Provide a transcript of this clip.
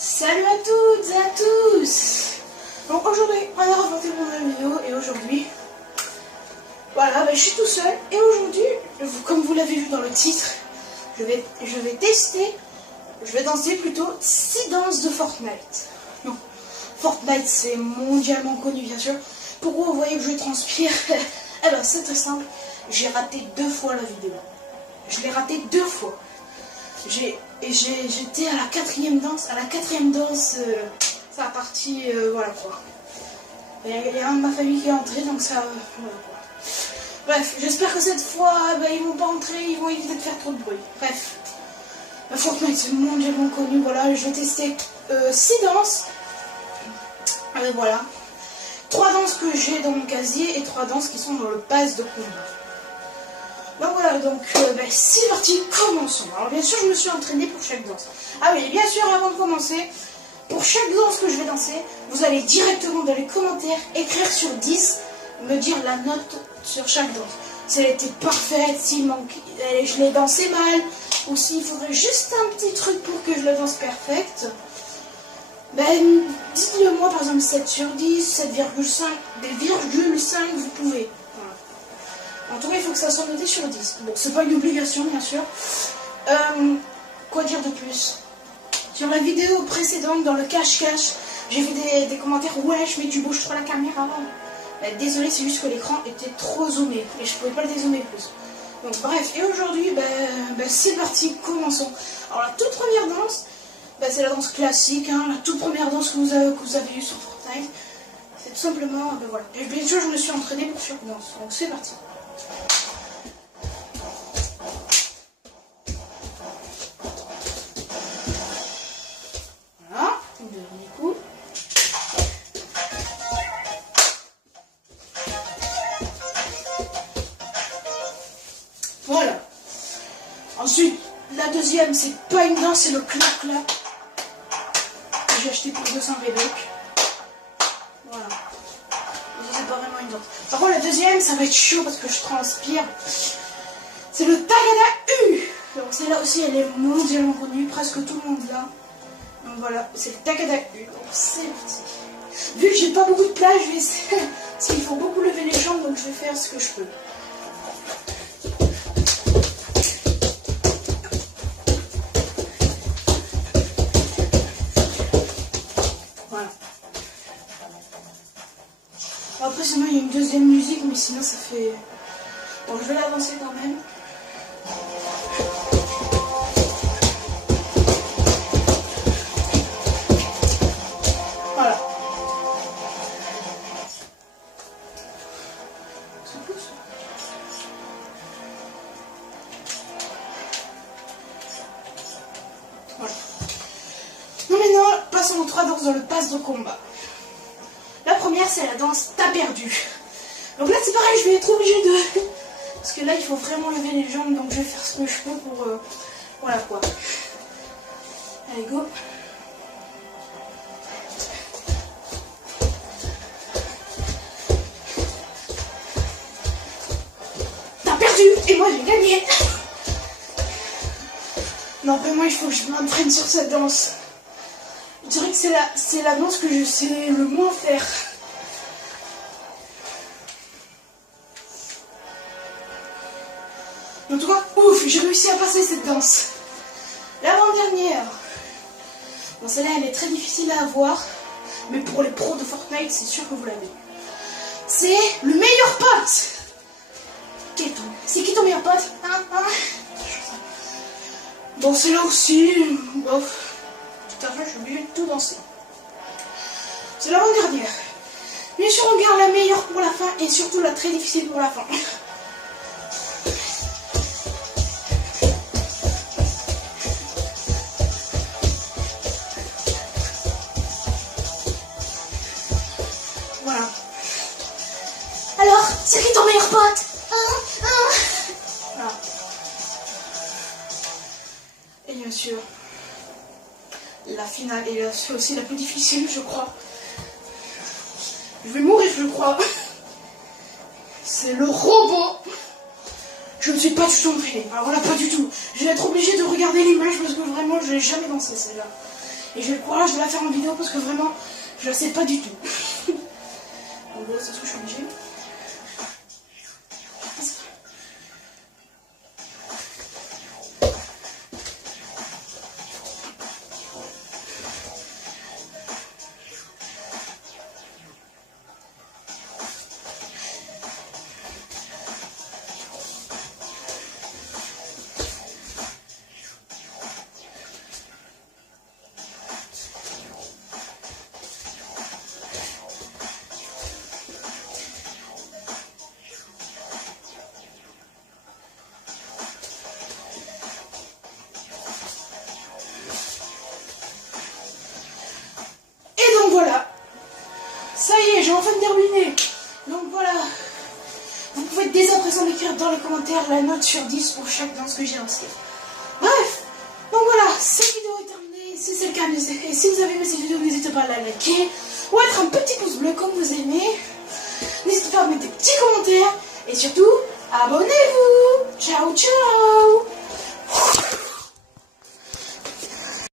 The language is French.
Salut à toutes et à tous. Donc aujourd'hui, on a remonté pour une vidéo et aujourd'hui, voilà, je suis tout seul et aujourd'hui, comme vous l'avez vu dans le titre, je vais danser plutôt 6 danses de Fortnite. Donc, Fortnite c'est mondialement connu bien sûr. Pourquoi vous voyez que je transpire? Eh ben c'est très simple, j'ai raté 2 fois la vidéo. Je l'ai raté 2 fois. J'étais à la 4e danse. À la 4e danse, ça a parti, voilà quoi. Il y a un de ma famille qui est entré, donc ça, voilà quoi. Bref, j'espère que cette fois, ils vont pas entrer, ils vont éviter de faire trop de bruit. Bref, Fortnite c'est mondialement connu, voilà, je vais tester 6 danses. Voilà. 3 danses que j'ai dans mon casier et 3 danses qui sont dans le pass de combat. Donc voilà, donc c'est parti, commençons. Alors bien sûr, je me suis entraînée pour chaque danse. Ah oui, et bien sûr, avant de commencer, pour chaque danse que je vais danser, vous allez directement dans les commentaires écrire sur 10, me dire la note sur chaque danse. Si elle était parfaite, s'il manque, je l'ai dansé mal, ou s'il faudrait juste un petit truc pour que je la danse parfaite. Dites-le moi, par exemple 7 sur 10, 7,5, des virgules 5, vous pouvez. En tout cas, il faut que ça soit noté sur 10. Bon, c'est pas une obligation, bien sûr. Quoi dire de plus? Sur la vidéo précédente, dans le cache-cache, j'ai vu des commentaires. Wesh, mais tu bouges trop la caméra. Désolé, c'est juste que l'écran était trop zoomé. Et je pouvais pas le dézoomer plus. Donc, bref. Et aujourd'hui, c'est parti, commençons. Alors, la toute première danse, c'est la danse classique. Hein, la toute première danse que vous avez eue sur Fortnite. C'est tout simplement, voilà. Et bien sûr, je me suis entraînée pour chaque danse. Donc, c'est parti. Dernier coup. Voilà. Ensuite, la deuxième, c'est pas une danse, c'est le clap-clap. Que j'ai acheté pour 200 V-Bucks. Voilà. C'est pas vraiment une danse. Par contre, la deuxième, ça va être chaud parce que je transpire. C'est le Tagada U. Donc celle-là aussi, elle est mondialement connue. Presque tout le monde là. Donc voilà, c'est le Tagada U. Donc c'est parti. Vu que j'ai pas beaucoup de place, je vais essayer. Parce qu'il faut beaucoup lever les jambes, donc je vais faire ce que je peux. Voilà. Après, sinon, il y a une deuxième musique, mais sinon, ça fait. Bon, je vais l'avancer quand même. Voilà. C'est cool ça. Voilà. Non, maintenant, passons aux 3 danses dans le pass de combat. La première, c'est la danse T'as perdu. Donc là, c'est pareil, je vais être obligée de. Parce que là, il faut vraiment lever les jambes, donc je vais faire ce que je peux pour. Voilà quoi. Allez, go. T'as perdu et moi j'ai gagné. Non, vraiment, il faut que je m'entraîne sur cette danse. Je dirais que c'est la danse que je sais le moins faire. En tout cas, ouf, j'ai réussi à passer cette danse. L'avant-dernière. Bon, celle-là, elle est très difficile à avoir. Mais pour les pros de Fortnite, c'est sûr que vous l'avez. C'est le meilleur pote. C'est qui ton meilleur pote, hein? Bon, celle-là aussi, bof. Tout à fait, je suis obligée de tout danser. C'est l'avant-dernière. Bien sûr, on garde la meilleure pour la fin et surtout la très difficile pour la fin. Voilà. Alors, c'est qui ton meilleur pote? Voilà. Et bien sûr, la finale est aussi la plus difficile, je crois. Je vais mourir, je crois. C'est le robot. Je ne suis pas du tout entraînée. Alors là, pas du tout. Je vais être obligée de regarder l'image parce que vraiment, je n'ai jamais dansé celle-là. Et j'ai le courage de la faire en vidéo parce que vraiment, je la sais pas du tout. En gros, c'est ce que je suis obligée. Voilà, ça y est, j'ai enfin terminé. Donc voilà, vous pouvez dès à présent m'écrire dans les commentaires la note sur 10 pour chaque danse que j'ai lancée. Bref, donc voilà, cette vidéo est terminée. Si c'est le cas, et si vous avez aimé cette vidéo, n'hésitez pas à la liker ou à mettre un petit pouce bleu comme vous aimez. N'hésitez pas à mettre des petits commentaires et surtout, abonnez-vous. Ciao, ciao.